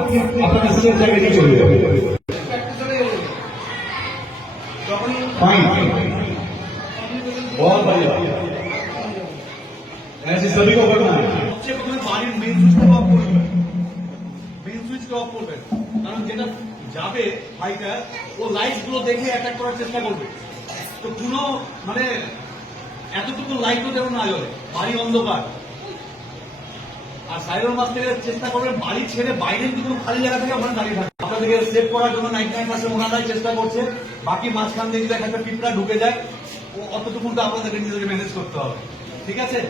আপনি আপনার নিজের জায়গায় নিয়ে চলে যাবেন। बहुत बढ़िया ऐसे सभी को करना है। सबसे प्रथम বাড়ির মেইন সুইচটা অফ করবেন, মেইন সুইচটা অফ করবেন, কারণ যেটা যাবে ফাইটার ও লাইট গুলো দেখে অ্যাটাক করার চেষ্টা করবে। তো কোনো মানে এতটুকু লাইটও যেন না জ্বলে, বাড়ি অন্ধকার। আর সাইরন মাস থেকে চেষ্টা করবেন বাড়ি ছেড়ে বাইরে যদি কোনো খালি জায়গা থেকে ওখানে দাঁড়িয়ে থাকে। আপনাদেরকে সেভ করার জন্য 99% ওনারাই চেষ্টা করছে, বাকি মাঝখান দিয়ে যদি একটা পিঁপড়া ঢুকে যায় অতটুকুটা আপনাদেরকে নিজেদেরকে ম্যানেজ করতে হবে। ঠিক আছে?